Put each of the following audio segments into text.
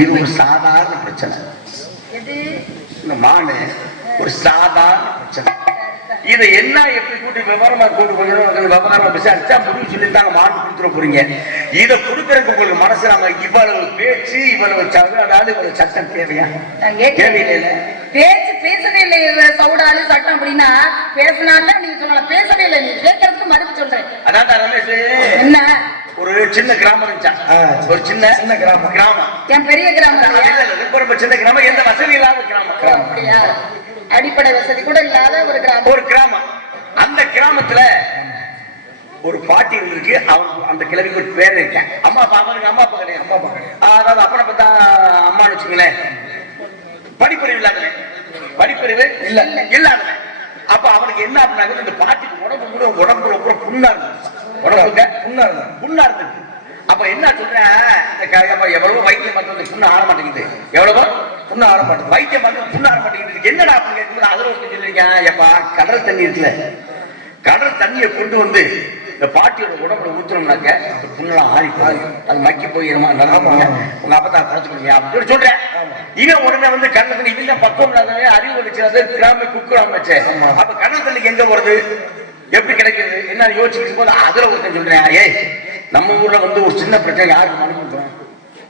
இது ஒரு சாதாரண பிரச்சனை. இந்த மானு ஒரு சாதாரண பிரச்சனை. இதை என்ன எப்படி கூட்டி விவரமா கூட்டு போகணும் விவரமா விசாரிச்சா முடிவு சொல்லிட்டாங்க மான் கொடுத்துட போறீங்க. இதை கொடுக்கறதுக்கு உங்களுக்கு மனசு நம்ம இவ்வளவு பேச்சு இவ்வளவு சவு அதாவது இவ்வளவு சட்டம் தேவையா. தேவையில்லை பேச்சு பேசவே இல்லை. சவுடாலு சட்டம் அப்படின்னா பேசினாதான் நீங்க சொல்லலாம். பேசவே இல்லை. நீ கேட்கறதுக்கு மறுப்பு சொல்றேன். அதான் ரமேஷ். என்ன? ஒரு சின்ன கிராமம் இருந்துச்சா. ஒரு சின்ன சின்ன கிராமம். கிராமம். என் பெரிய கிராமம் ரொம்ப ரொம்ப சின்ன கிராமம். எந்த வசதி இல்லாத கிராமம்? அப்படியா? அடிப்படை வசதி கூட இல்லாத ஒரு கிராமம். ஒரு கிராமம். அந்த கிராமத்துல ஒரு பாட்டி இருந்திருக்கு. அவங்க அந்த கிழவிக்கு ஒரு பேர் இருக்கேன் அம்மா அப்பா அவனுக்கு அம்மா அப்பா கிடையாது. அம்மா அப்பா கிடையாது. அதாவது அப்பனை பார்த்தா அம்மான்னு வச்சுங்களேன் படிப்பறிவு இல்லாதவன். படிப்பறிவு இல்ல. இல்லாதவன். அப்ப அவனுக்கு என்ன அப்படின்னாங்க இந்த பாட்டிக்கு உடம்பு கூட உடம்பு ரொம்ப புண்ணா இருந்துச்சு உடம்புங்க புண்ணா இருந்தா. புண்ணா இருந்துச்சு அப்ப என்ன சொல்றேன்? எவ்வளவு வைத்தியம் பார்த்து புண்ணு ஆற மாட்டேங்குது. எவ்வளவோ? புண்ணு மாட்டேங்குது வைத்தியம் பார்த்து புண்ணு இதுக்கு என்னடா அப்படின்னு கேட்கும்போது அதில் சொல்லிருக்கீங்க எப்பா கடல் தண்ணி இருக்குல்ல. கடல் தண்ணியை கொண்டு வந்து இந்த பாட்டியோட உடம்புல ஊத்துனோம்னாக்க அந்த புண்ணெல்லாம் ஆறி போகும். அது மக்கி போயிருமா ஆமா. உங்க அப்பா தான் குறைச்சுக்கணும் அப்படின்னு சொல்றேன். இவன் உடனே வந்து கடல் தண்ணி இவங்க பக்குவம் இல்லாதவன் அறிவு வச்சு கிராம குக்குறாம வச்சு. அப்ப கடல் தண்ணி எங்க வருது எப்படி கிடைக்கிறது? என்ன யோசிக்கும் போது அதுல ஒருத்தன் சொல்றேன். ஏய் நம்ம ஊர்ல வந்து ஒரு சின்ன பிரச்சனை யாருக்கு மனு கொடுக்குறோம்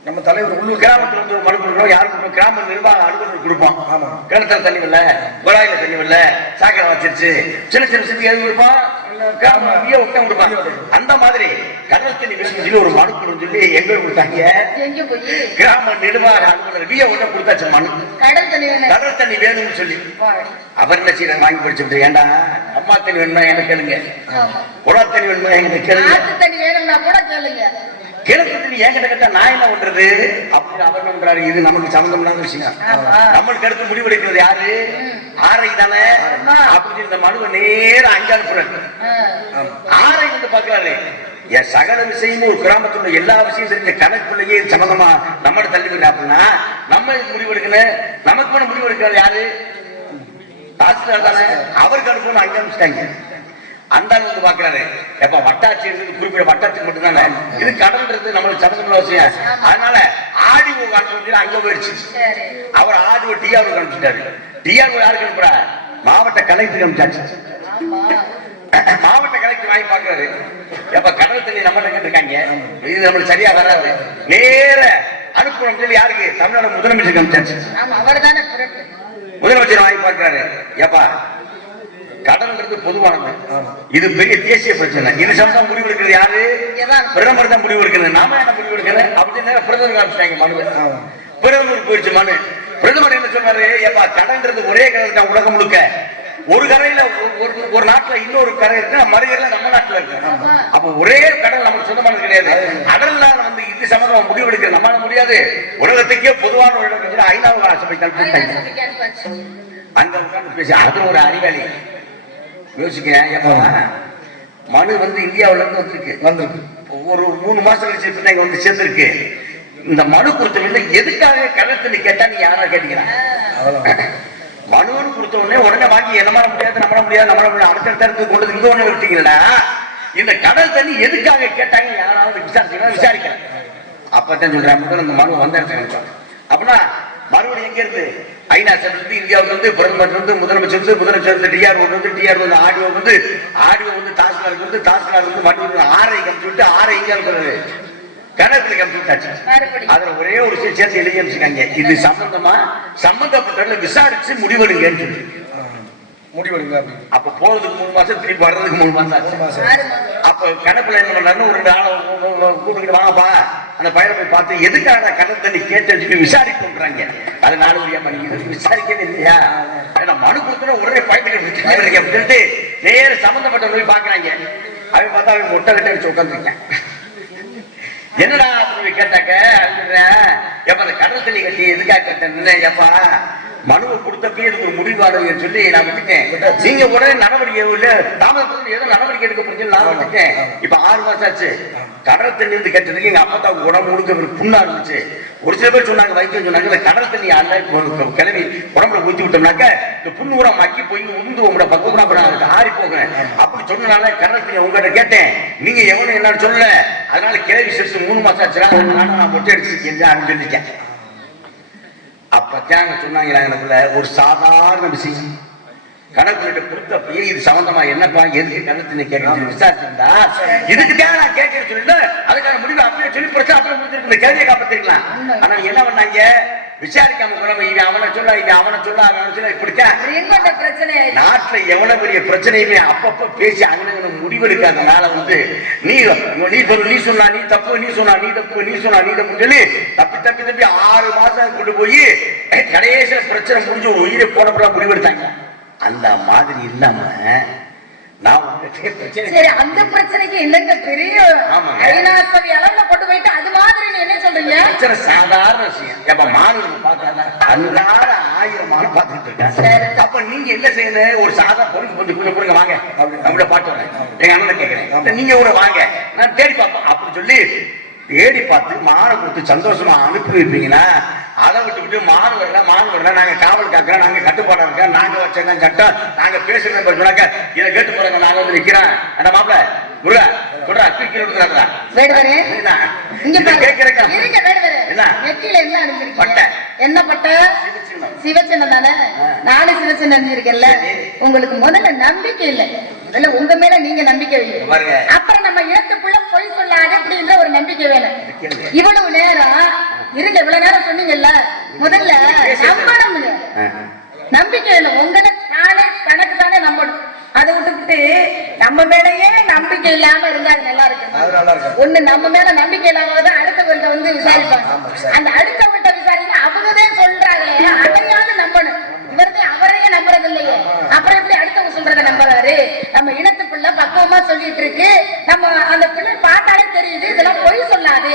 நம்ம தலைவர் உள்ளூர் கிராமத்துல இருந்து ஒரு மனு கொடுக்குறோம். யாருக்கு கொடுக்கணும்? கிராம நிர்வாக அலுவலர் கொடுப்போம் ஆமா. கிணத்துல தண்ணி வரல குழாயில தண்ணி வரல சாக்கடை வச்சிருச்சு. சின்ன சின்ன சின்ன எது கொடுப்பான்? கொடுப்பான் அந்த மாதிரி கடல் தண்ணி வேணும்னு சொல்லி ஒரு மனு கொடுன்னு சொல்லி எங்க கொடுத்தாங்க? கிராம நிர்வாக அலுவலர் விய விட்டம் கொடுத்தாச்சு மனு. கடல் தண்ணி கடல் தண்ணி வேணும்னு சொல்லி. அவர் என்ன செய்யற வாங்கி படிச்சுட்டு ஏண்டா? அம்மா தண்ணி வேணுமா? என்ன கேளுங்க. ஆமா. குழா தண்ணி வேணுமா? என்ன கேளுங்க. ஆத்து தண்ணி வேணும்னா கிழக்கு தண்ணி என்கிட்ட கேட்டா நான் என்ன பண்றது? அப்படின்னு அவர் பண்றாரு? இது நமக்கு சம்மந்தம் இல்லாத விஷயம். நம்மளுக்கு அடுத்து முடிவெடுக்கிறது யாரு? ஆரை தானே. அப்படின்னு இந்த மனுவை நேரம் அங்க அனுப்புறாரு. ஆரை வந்து பாக்குறாரு என் சகல விஷயமும் ஒரு கிராமத்துல எல்லா விஷயம் தெரிஞ்ச கணக்குள்ளேயே இது சம்பந்தமா நம்ம தள்ளி அப்படின்னா நம்ம முடிவெடுக்கணும் நமக்கு முடிவெடுக்கிறது யாரு? தாசில்தார் தானே. அவருக்கு அனுப்பணும் அங்க அனுப்பிச்சிட்டாங்க. அந்த ஆள் வந்து பாக்குறாரு எப்ப? வட்டாட்சி இருந்து குறிப்பிட்ட வட்டாட்சி மட்டும் தானே இது கடன்றது நம்மளுக்கு சம்பந்தம் அவசியம் அதனால ஆடிஓ காட்டு அங்க போயிடுச்சு. அவர் ஆடிஓ டிஆர்ஓ அனுப்பிச்சிட்டாரு. டிஆர்ஓ யாருக்கு அனுப்புறா? மாவட்ட கலெக்டருக்கு அனுப்பிச்சாச்சு. மாவட்ட கலெக்டர் வாங்கி பாக்குறாரு எப்ப? கடல் தண்ணி நம்மகிட்ட கேட்டிருக்காங்க. இது நம்மளுக்கு சரியா வராது. நேர அனுப்புறோம் சொல்லி யாருக்கு? தமிழ்நாடு முதலமைச்சருக்கு அனுப்பிச்சாச்சு. முதலமைச்சர் வாங்கி பார்க்கிறாரு. ஏப்பா கடல்ன்றது பொதுவானது. இது பெரிய தேசிய பிரச்சனை. இது சம்பந்தம் முடிவு எடுக்கிறது யாரு. பிரதமர் தான் முடிவு எடுக்கிறது. நாம என்ன முடிவு எடுக்கிறது அப்படின்னு பிரதமர் காமிச்சிட்டாங்க மனு. பிரதமர் போயிடுச்சு மனு. பிரதமர் என்ன சொன்னாரு? ஏப்பா கடன்றது ஒரே கடல் தான் உலகம் முழுக்க? ஒரு கரையில ஒரு- ஒரு நாட்டுல இன்னொரு கரை இருக்கு மறுகரையில நம்ம நாட்டுல இருக்கு. அப்ப ஒரே கடல் நமக்கு சொந்தமானது கிடையாது. கடல்னால வந்து இது சம்பந்தமா முடிவு எடுக்கிறது நம்மளால முடியாது. உலகத்துக்கே பொதுவான ஒரு இடம் இருக்குது ஐநாவு சபை அனுப்பாச்சு அங்க உட்கார்ந்து பேசி அது ஒரு அறிவாளி. யோசிக்கிறேன் மனு வந்து இந்தியாவுல இருந்து வந்திருக்கு. வந்திருக்கு. ஒரு மூணு மாசம் கழிச்சு இங்க வந்து சேர்ந்திருக்கு. இந்த மனு கொடுத்தவங்க எதுக்காக கணக்கு கேட்டா நீ யாரா கேட்டீங்களா? மனுன்னு கொடுத்த உடனே உடனே வாங்கி பண்ண முடியாது நம்மள முடியாது நம்மள முடியாது அடுத்த இடத்துக்கு கொண்டு இங்க ஒண்ணு விட்டீங்களா இந்த கடல் தண்ணி எதுக்காக கேட்டாங்க? யாராவது விசாரிச்சீங்கன்னா விசாரிக்கிறேன் அப்பதான் சொல்றேன் முதல்ல இந்த மனு வந்த இடத்துல அப்படின்னா மறுபடியும் எங்க இருந்து ஐநா சபையில இருந்து இந்தியாவுல இருந்து பிரதமர் இருந்து முதலமைச்சர் இருந்து முதலமைச்சர் இருந்து டிஆர்ஓ வந்து டிஆர்ஓ வந்து ஆடிஓ வந்து ஆடிஓ வந்து தாசில்தார் வந்து தாசில்தார் வந்து மறுபடியும் ஆர்ஐ கம்ப்யூட்டர் ஆர்ஐ எங்க இருக்கிறது கணக்குல கம்ப்யூட்டர் அதுல ஒரே ஒரு சேர்த்து எழுதி வச்சுக்காங்க இது சம்பந்தமா? சம்பந்தப்பட்டவர்களை விசாரிச்சு முடிவெடுங்கன்னு சொல்லி. முடிவெடுங்க அப்படின்னு. அப்ப போறதுக்கு மூணு மாசம் திருப்பி வர்றதுக்கு மூணு மாசம் ஆச்சு. அப்ப கணக்குல என்ன பண்ணாருன்னு ஒரு ஆளை கூப்பிட்டு வாங்கப்பா. அந்த பையனை போய் பார்த்து எதுக்காக தண்ணி கேட்டு விசாரிக்கின்றாங்க அது நாலு வழியா பண்ணி இது விசாரிக்கவே இல்லையா? ஏன்னா மனு கொடுத்தா உடனே பயந்துட்டு அப்படின்னு சொல்லிட்டு நேர சம்பந்தப்பட்ட போய் பாக்குறாங்க அவன் பார்த்தா அவன் மொட்டை கட்ட வச்சு உட்காந்துருக்கேன் என்னடா அப்படி கேட்டாக்க? எப்ப அந்த கடல் தண்ணி கட்டி எதுக்காக கட்டேன் எப்பா மனுவை கொடுத்தப்பே இதுக்கு ஒரு முடிவாடுன்னு சொல்லி நான் விட்டுட்டேன். நீங்க உடனே நடவடிக்கை இல்ல தாமதப்படுத்தி ஏதோ நடவடிக்கை எடுக்க முடியும் நான் விட்டுட்டேன். இப்ப ஆறு மாசம் ஆச்சு. கடல் தண்ணி இருந்து கட்டுறதுக்கு எங்க அப்பா தான் உடம்பு முழுக்க புண்ணா இருந்துச்சு. ஒரு சில பேர் சொன்னாங்க வைத்தியம் சொன்னாங்க இந்த கடல் தண்ணி அல்ல கிளம்பி உடம்புல ஊத்தி விட்டோம்னாக்க இந்த புண்ணு உரம் மக்கி போய் உந்து உங்களோட பக்குவம் அப்புறம் ஆறி போகும் அப்படி சொன்னனால கடல் தண்ணி உங்ககிட்ட கேட்டேன். நீங்க எவனும் என்னன்னு சொல்லல. அதனால கிளவி சிறுசு மூணு மாசம் ஆச்சுடா அதனால நான் மொட்டை அடிச்சிருக்கேன் அப்படின்னு சொல்லிட்டேன். அப்பத்தான் சொன்னாங்களா எனக்குள்ள ஒரு சாதாரண விஷயம். கணக்குள்ள பொறுத்தப்பயே இது சம்பந்தமா என்னப்பா எதுக்கு கணக்கு நீ கேட்கறது விசாரிச்சிருந்தா இதுக்கு தான் நான் கேட்கறது சொல்லிட்டு அதுக்கான முடிவு அப்பயே சொல்லி பிரச்சனை அப்படியே முடிஞ்சிருக்கு இந்த கேள்வியை காப்பாத்திருக்கலாம். ஆனா என்ன பண்ணாங்க? விசாரிக்காம கூட இவன் அவனை சொல்ல இவன் அவனை சொல்ல அவன் சொல்ல இப்படித்தான் பிரச்சனை நாட்டுல எவ்வளவு பெரிய பிரச்சனையுமே அப்பப்ப பேசி அங்கே முடிவெடுக்காதனால வந்து நீ நீ சொல்லு நீ சொன்னா நீ தப்பு நீ சொன்னா நீ தப்பு நீ சொன்னா நீ தப்பு சொல்லி தப்பி தப்பி தப்பி ஆறு மாசம் கொண்டு போய் கடைசியில பிரச்சனை முடிஞ்சு உயிரை போனப்பட முடிவெடுத்தாங்க அந்த மாதிரி இல்லாம சரி அந்த பிரச்சனைக்கு என்னங்க பெரிய ஆமாங்க. ஐநா சபை அளவுல கொண்டு போயிட்டு அது மாதிரி நீ என்ன சொல்றீங்க? பிரச்சனை சாதாரண விஷயம். எப்ப மாணவ பார்க்கல அன்றாட ஆயிரம் பார்த்துட்டு சரி. இருக்கேன். அப்ப நீங்க என்ன செய்யணும் ஒரு சாதா பொருள் கொஞ்சம் கொஞ்சம் கொடுங்க வாங்க. அப்படி பாட்டு எங்க அண்ணன் கேட்கிறேன் நீங்க ஒரு வாங்க. நான் தேடி பார்ப்பேன். அப்படி சொல்லி தேடி பார்த்து மானை கொடுத்து சந்தோஷமா அனுப்பி வைப்பீங்களா அதை விட்டு விட்டு மான் வரல மான் வரல நாங்க காவல் காக்கிறோம் நாங்க கட்டுப்பாடா இருக்கோம் நாங்க வச்சங்க சட்டம் நாங்க பேசுறோம் சொன்னாக்க இதை கேட்டு போறாங்க நாங்க வந்து நிக்கிறோம். என்ன மாப்பிள முருகா சொல்றா தூக்கி என்ன? வேடுவரே என்ன? பட்டை. என்ன பட்டை. சிவச்சின்னம் தானே? சிவச்சின்னம் அணிஞ்சிருக்கேன்ல சரி. உங்களுக்கு முதல்ல நம்பிக்கை இல்லை. முதல்ல உங்க மேல நீங்க நம்பிக்கை வைங்க. பாருங்க. அப்புறம் நம்ம ஏத்துக்குள்ள பொய் சொல்லாது அப்படின்ற ஒரு நம்பிக்கை வேணும். இவ்வளவு நேரம் இருங்க இவ்வளவு நேரம் சொன்னீங்கல்ல. முதல்ல நம்பணும்ங்க நம்பிக்கை இல்லை உங்களை தானே கணக்கு தானே நம்பணும். அதை விட்டுவிட்டு நம்ம மேலேயே நம்பிக்கை இல்லாம இருந்தா அது நல்லா இருக்கு ஒண்ணு நம்ம மேல நம்பிக்கை இல்லாம தான் அடுத்தவர்கிட்ட வந்து விசாரிப்பாங்க. அந்த அடுத்தவர்கிட்ட விசாரிங்க அவங்கதே சொல்றாங்களே அவரையாவது நம்பணும். இவருக்கு அவரையே நம்புறது இல்லையே அப்புறம் எப்படி அடுத்தவங்க சொல்றத நம்புறாரு? நம்ம இனத்து பிள்ளை பக்குவமா சொல்லிட்டு இருக்கு. நம்ம அந்த பிள்ளை பார்த்தாலே தெரியுது இதெல்லாம் பொய் சொல்லாது.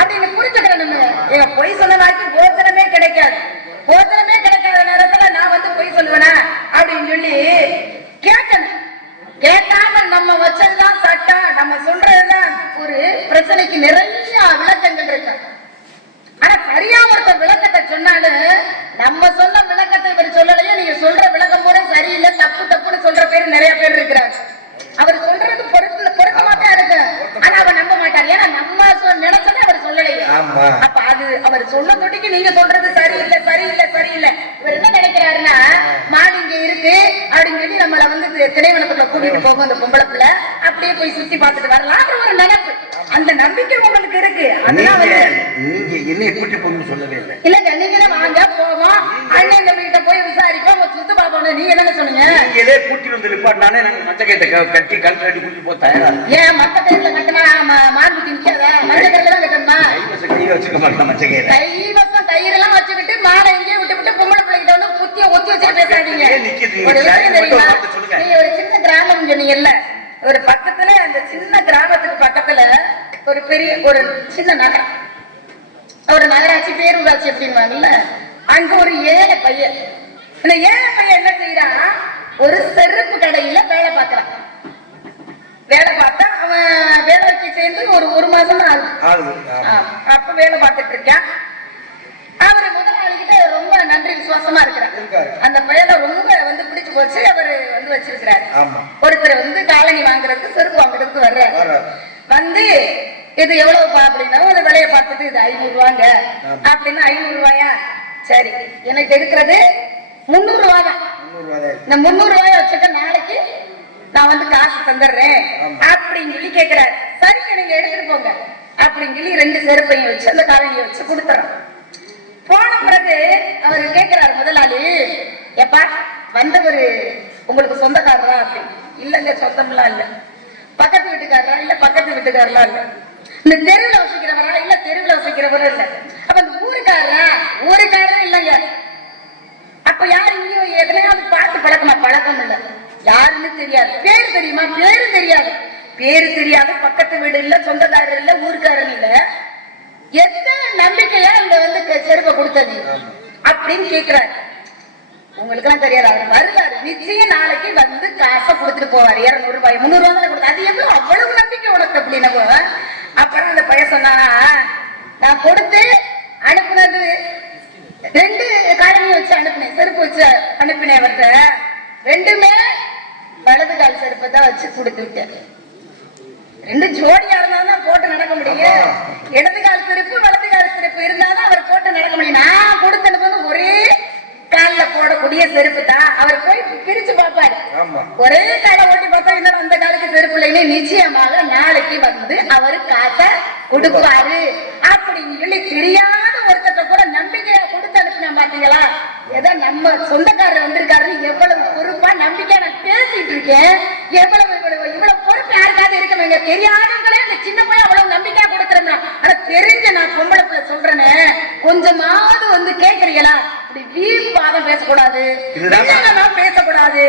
அப்படின்னு புரிஞ்சுக்கிறேன் நம்ம. பொய் சொன்னதாக்கி போஜனமே கிடைக்காது. போஜனமே கிடைக்காத நேரத்துல நான் வந்து பொய் சொல்லுவேனா? அப்படின்னு சொல்லி நம்ம வச்சதுதான் சட்டம். நம்ம சொல்றதுதான் ஒரு பிரச்சனைக்கு நிறைய விளக்கங்கள் இருக்கு. ஆனா சரியா ஒருத்தர் விளக்கத்தை சொன்னாலும் நம்ம சொன்ன விளக்கத்தை இவர் சொல்லலையே நீங்க சொல்ற விளக்கம் கூட சரியில்லை தப்பு தப்புன்னு சொல்ற பேர் நிறைய பேர் இருக்கிறாங்க. அவர் சொல்றது பொருத்த பொருத்தமா தான் இருக்கு. ஆனா அவர் நம்ப மாட்டார். ஏன்னா நம்ம நினைச்சதை அவர் சொல்லலையே. அப்ப அது அவர் சொன்ன தொட்டிக்கு நீங்க சொல்றது சரியில்லை சரியில்லை சரியில்லை. இவர் என்ன நினைக்கிறாருன்னா மாடு இங்க இருக்கு நம்மள வந்து திரைவனத்துக்குள்ள கூட்டிட்டு போகும் அந்த பொம்பளை பிள்ளை அப்படியே போய் சுத்தி பார்த்துட்டு வரலாம். ஒரு நினைப்பு அந்த நம்பிக்கை உங்களுக்கு இருக்கு. அதெல்லாம் நீங்க வந்து நீங்க என்னைய கூட்டி போகணும்னு சொல்லவே இல்லை. இல்லங்க நீங்களே வாங்க போவோம். அண்ணன் வீட்டை போய் விசாரிப்போம். சுத்து நீங்க என்ன சொன்னீங்க? நீங்களே கூட்டி வந்து நிப்பாட்டினானே நாங்க மச்ச கேட்ட கட்டி கல் கட்டி கூட்டி போக தயாரா இருக்கோம். ஏன் மத்த கையில கட்டினா மார்புக்கு நிக்காதா மஞ்ச கையில தான் கட்டணுமா? கை வச்ச கையை வச்சுக்க மாட்டோம் மச்ச கையில கைவசம் கயிறெல்லாம் வச்சுக்கிட்டு மாடை எங்கேயே விட்டு விட்டு பொம்பளை பிள்ளைகிட்ட வந்து புத்திய ஒத்தி வச்சுட்டு பேசாதீங்க ஏன் நிக்குது? ஒரு விஷயம் சரி, மட்டும் தெரியுமா பார்த்து சொல்லுங்க. நீங்க ஒரு சின்ன கிராமம் சொன்னீங்கல்ல ஒரு பக்கத்துல அந்த சின்ன கிராமத்துக்கு பக்கத்துல ஒரு பெரிய ஒரு சின்ன நகரம். ஒரு நகராட்சி பேரூராட்சி அப்படின்வாங்கல்ல அங்க ஒரு ஏழை பையன். இந்த ஏழை பையன் என்ன செய்யறான் ஒரு செருப்பு கடையில வேலை பார்க்கறான் வேலை பார்த்தா அவன் வேலைக்கு சேர்ந்து ஒரு ஒரு மாசம் ஆகுது. அப்ப வேலை பார்த்துட்டு இருக்கேன் அவரு முதலாளிகிட்ட ரொம்ப நன்றி விசுவாசமா இருக்கிறார். அந்த பையனை ரொம்ப வந்து பிடிச்சு போச்சு அவரு வந்து வச்சிருக்கிறாரு. ஒருத்தர் வந்து காலனி வாங்குறதுக்கு செருப்பு வாங்குறதுக்கு வர்றாரு. வந்து இது எவ்வளவுப்பா அப்படின்னா ஒரு விலையை பார்த்துட்டு இது ஐநூறு ரூபாங்க. அப்படின்னு ஐநூறு ரூபாயா சரி எனக்கு எடுக்கிறது முந்நூறு ரூபா தான். இந்த முந்நூறு ரூபாய வச்சுக்க நாளைக்கு நான் வந்து காசு தந்துடுறேன். அப்படின்னு சொல்லி கேக்குறாரு சரிங்க நீங்க எடுத்துட்டு போங்க அப்படின்னு சொல்லி ரெண்டு செருப்பையும் வச்சு அந்த காலனியை வச்சு கொடுத்துறோம் போன பிறகு அவர் கேட்கிறார் முதலாளி எப்பா வந்தவர் உங்களுக்கு சொந்தக்காரரா? அப்படின்னு இல்லங்க சொந்தம்லாம் இல்ல. பக்கத்து வீட்டுக்காரரா? இல்ல பக்கத்து வீட்டுக்காரலாம் இல்ல. இந்த தெருவில் வசிக்கிறவரா? இல்ல தெருவில் வசிக்கிறவரும் இல்ல. அப்ப இந்த ஊருக்காரரா? ஊருக்காரரும் இல்லைங்க. அப்ப யார் இங்கேயோ எத்தனையாவது பார்த்து பழக்கமா? பழக்கம் இல்ல. யாருன்னு தெரியாது. பேர் தெரியுமா? பேரு தெரியாது. பேரு தெரியாது. பக்கத்து வீடு இல்ல சொந்தக்காரர் இல்ல ஊருக்காரர் இல்லை. எத்தனை நம்பிக்கையா இங்க வந்து செருப்பை கொடுத்தது அப்படின்னு கேக்குறாரு. உங்களுக்கு எல்லாம் தெரியாது அவர் வருவாரு. நிச்சயம் நாளைக்கு வந்து காசை கொடுத்துட்டு போவாரு. இருநூறு ரூபாய் முந்நூறு ரூபாய் கொடுத்து. அது எவ்வளவு அவ்வளவு நம்பிக்கை உனக்கு அப்படின்னு அப்புறம் அந்த பையன் சொன்னானா நான் கொடுத்து அனுப்புனது ரெண்டு காலனி வச்சு அனுப்பினேன். செருப்பு வச்சு அனுப்பினேன் அவர்கிட்ட. ரெண்டுமே வலது கால் செருப்பை தான் வச்சு கொடுத்து விட்டேன் ரெண்டு ஜோடியா இருந்தாதான் போட்டு நடக்க முடியும். இடது கால் செருப்பு வலது கால் செருப்பு இருந்தாதான் அவர் போட்டு நடக்க முடியும். நான் கொடுத்து அனுப்புறது ஒரே கால்ல போடக்கூடிய செருப்பு தான். அவர் போய் பிரிச்சு பார்ப்பாரு. ஒரே காலை ஓட்டி பார்த்தா இன்னும் அந்த காலுக்கு செருப்பு இல்லைன்னு நிச்சயமாக நாளைக்கு வந்து அவரு காசை கொடுப்பாரு. அப்படின்னு சொல்லி தெரியாத ஒருத்தட்ட கூட நம்பிக்கையா கொடுத்து அனுப்பினா பாத்தீங்களா? ஏதோ நம்ம சொந்தக்காரர் வந்திருக்காருன்னு எவ்வளவு பொறுப்பா நம்பிக்கையா நான் பேசிட்டு இருக்கேன். எவ்வளவு இவ்வளவு இவ்வளவு பொறுப்பு யாருக்காவது இருக்கவங்க தெரியாதவங்களே அந்த சின்ன பையன் அவ்வளவு நம்பிக்கையா கொடுத்துருந்தேன் ஆனா தெரிஞ்ச நான் பொம்பளை பிள்ளை சொல்றேனே கொஞ்சமாவது வந்து கேக்குறீங்களா? இப்படி வீண் வாதம் பேசக்கூடாது வில்லங்கமா பேசக்கூடாது.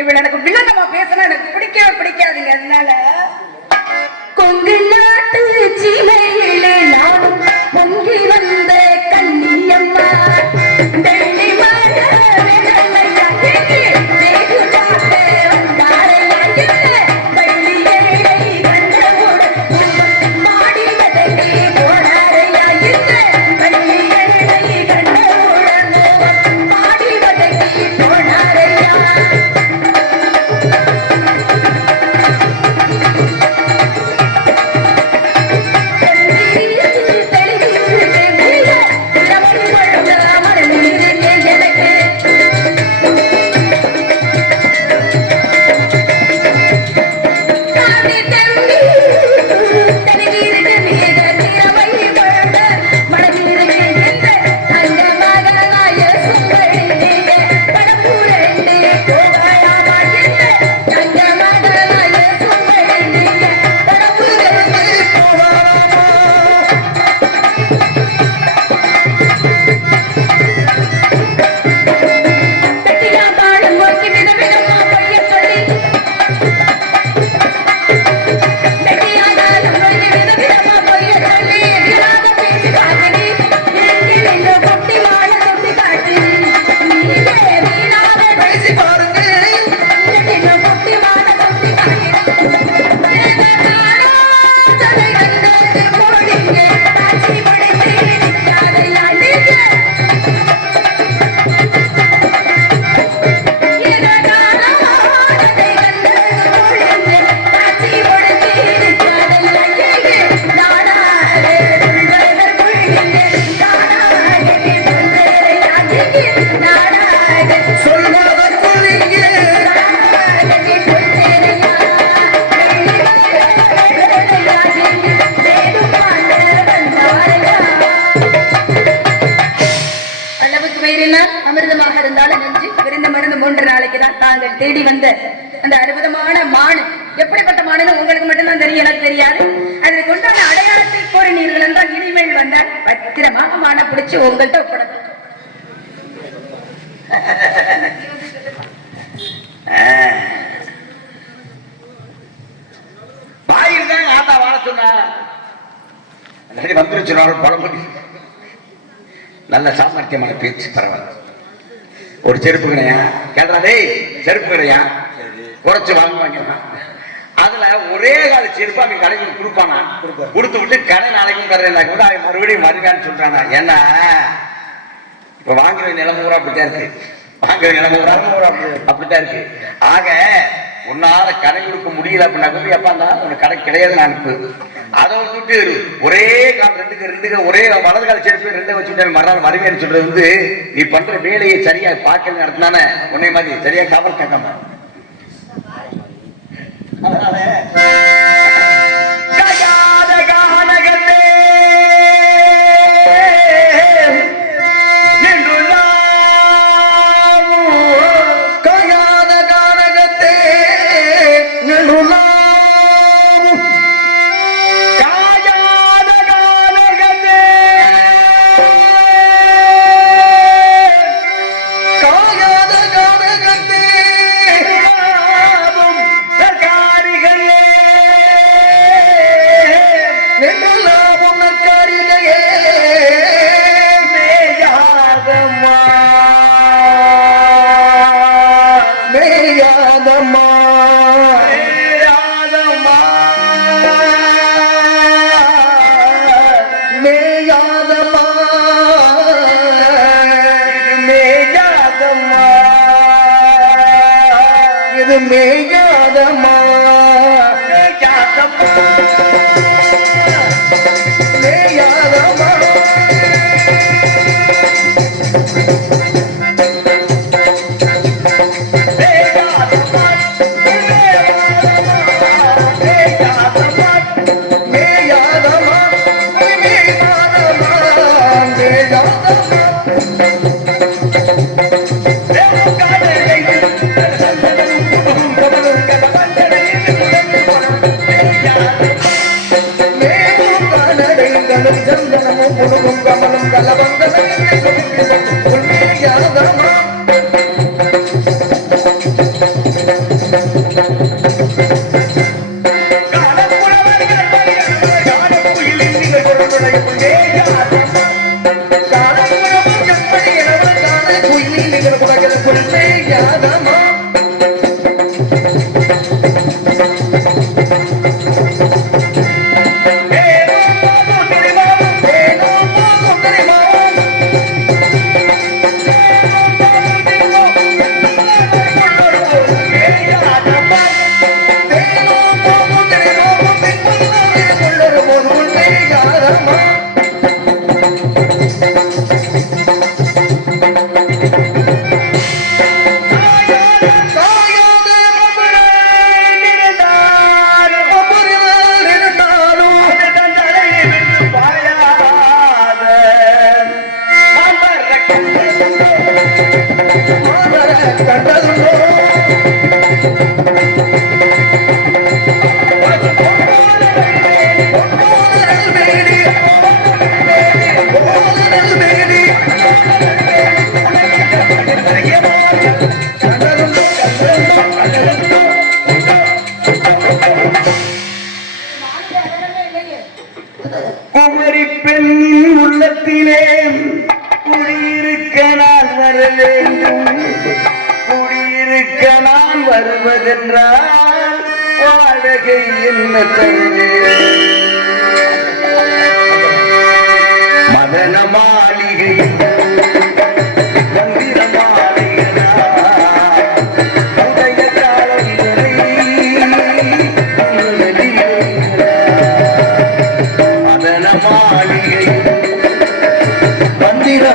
இவள் எனக்கு வில்லங்கமா பேசினா எனக்கு பிடிக்கவே பிடிக்காதுங்க அதனால. கொங்கு சரி வந்துருச்சு பழமொழி. நல்ல சாமர்த்தியமான பேச்சு பரவாயில்ல. ஒரு செருப்பு கடையா? கேட்டா டேய் செருப்பு கடையா? குறைச்சு வாங்குவாங்க. அதுல ஒரே கால செருப்பு அங்க கடைக்கு கொடுப்பானா? கொடுத்து விட்டு கடை நாளைக்கும் தர்றேன் கூட அவன் மறுபடியும் வருவேன்னு சொல்றானா? ஏன்னா இப்ப வாங்குற நிலைமை பூரா அப்படித்தான் இருக்கு. வாங்குற நிலைமை பூரா அப்படித்தான் இருக்கு. ஆக உன்னால கடை கொடுக்க முடியல அப்படின்னா கூட எப்பா உனக்கு கடை கிடையாது நான் அனுப்பு. அதை விட்டுட்டு ஒரே கால் ரெண்டுக்கு ரெண்டுக்கு ஒரே வலது கால் சேர்த்து ரெண்டை வச்சுட்டு மறுநாள் வருவேன்னு சொல்றது வந்து நீ பண்ற வேலையை சரியா பார்க்கல நடத்தினானே உன்னை மாதிரி சரியா கவர் கேட்காம. அதனால இது மேயாதமா Ei, ei, ei, மாதர கண்டதுண்டோ வருவதென்றால் வாடகை என்ன மதன மாளிகை மந்திர மாளிகை மந்திர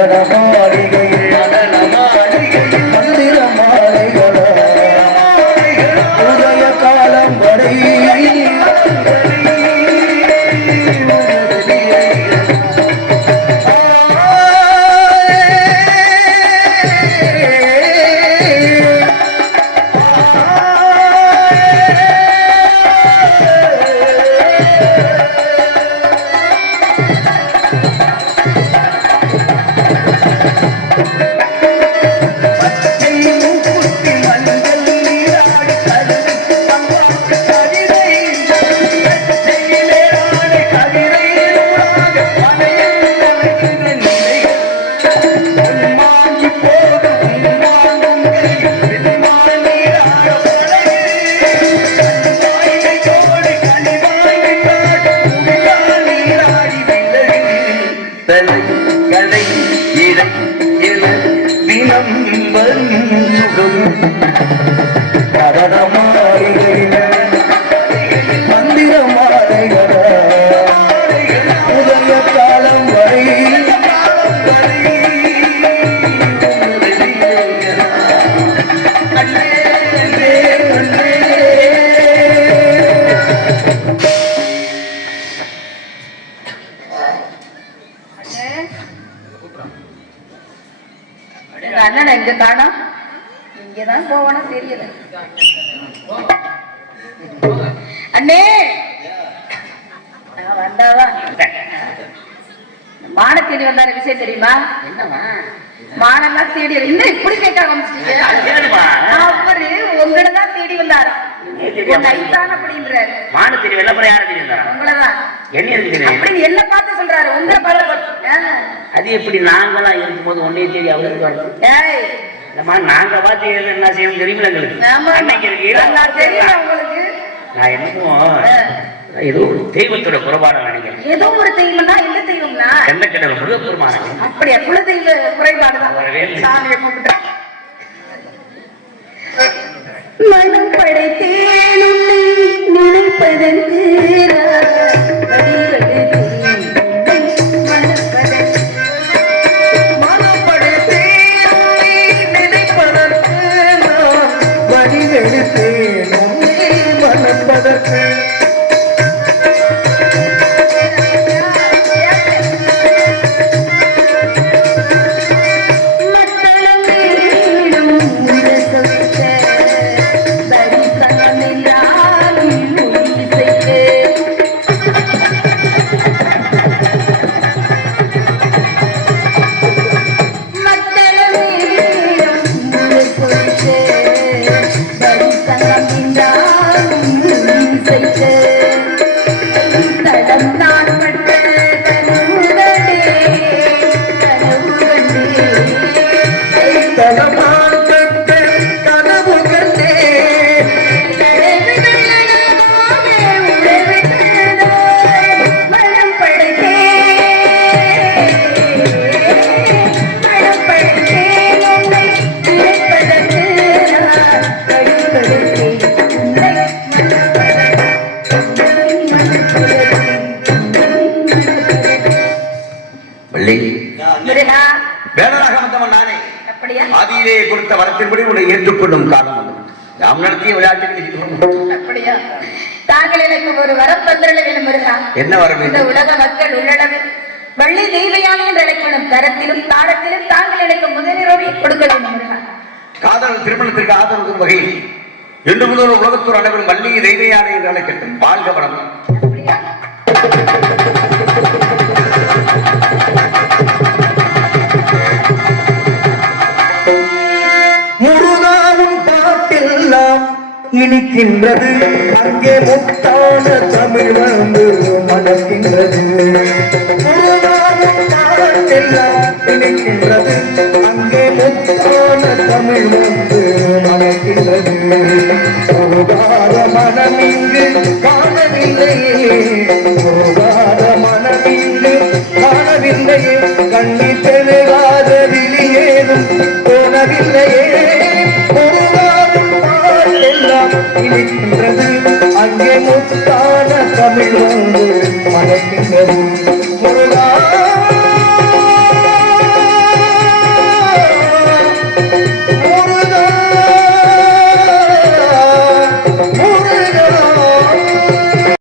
Ahora, தேடி வந்தாரு விஷயம் தெரியுமா? மானெல்லாம் தேடி இன்னும் இப்படி கேட்க ஆரம்பிச்சிட்டீங்க. அவரு உங்களை தான் தேடி வந்தாரு. உங்களதான் என்ன என்ன பார்த்து சொல்றாரு. உங்களை. அது எப்படி? நாங்களா இருக்கும்போது ஒன்னே தேடி அவருக்கு இல்லம்மா நாங்க பார்த்து என்ன செய்யணும் தெரியுமில்ல எங்களுக்கு நான் என்னமோ. ஏதோ ஒரு தெய்வத்தோட குறைபாடு நினைக்கிறேன். ஏதோ ஒரு தெய்வம்னா என்ன தெய்வம்னா? எந்த கிடல முருகப்பெருமான அப்படியா? குலதெய்வ குறைபாடுதான் வரவே இல்லை. சாமியை கும்பிட்டு. மனம் படைத்தேன் உன்னை நினைப்பதற்கு முருகா என்ன வர இந்த உலக மக்கள் உள்ளளவு வள்ளி தெய்வயானி என்று அழைக்கணும். தரத்திலும் தாரத்திலும் தாங்கள் எனக்கு முதலிரவை கொடுக்க வேண்டும் முருகா காதல் திருமணத்திற்கு ஆதரவு வகையில் என்று முதல் உலகத்தோர் அனைவரும் வள்ளி தெய்வயானை என்று அழைக்கட்டும். வாழ்க வளம் இனிக்கின்றது. அங்கே முத்தான தமிழ் வந்து மணக்கின்றது. இனிக்கின்றது. அங்கே முத்தான தமிழ் வந்து மணக்கின்றது. பாடெல்லாம்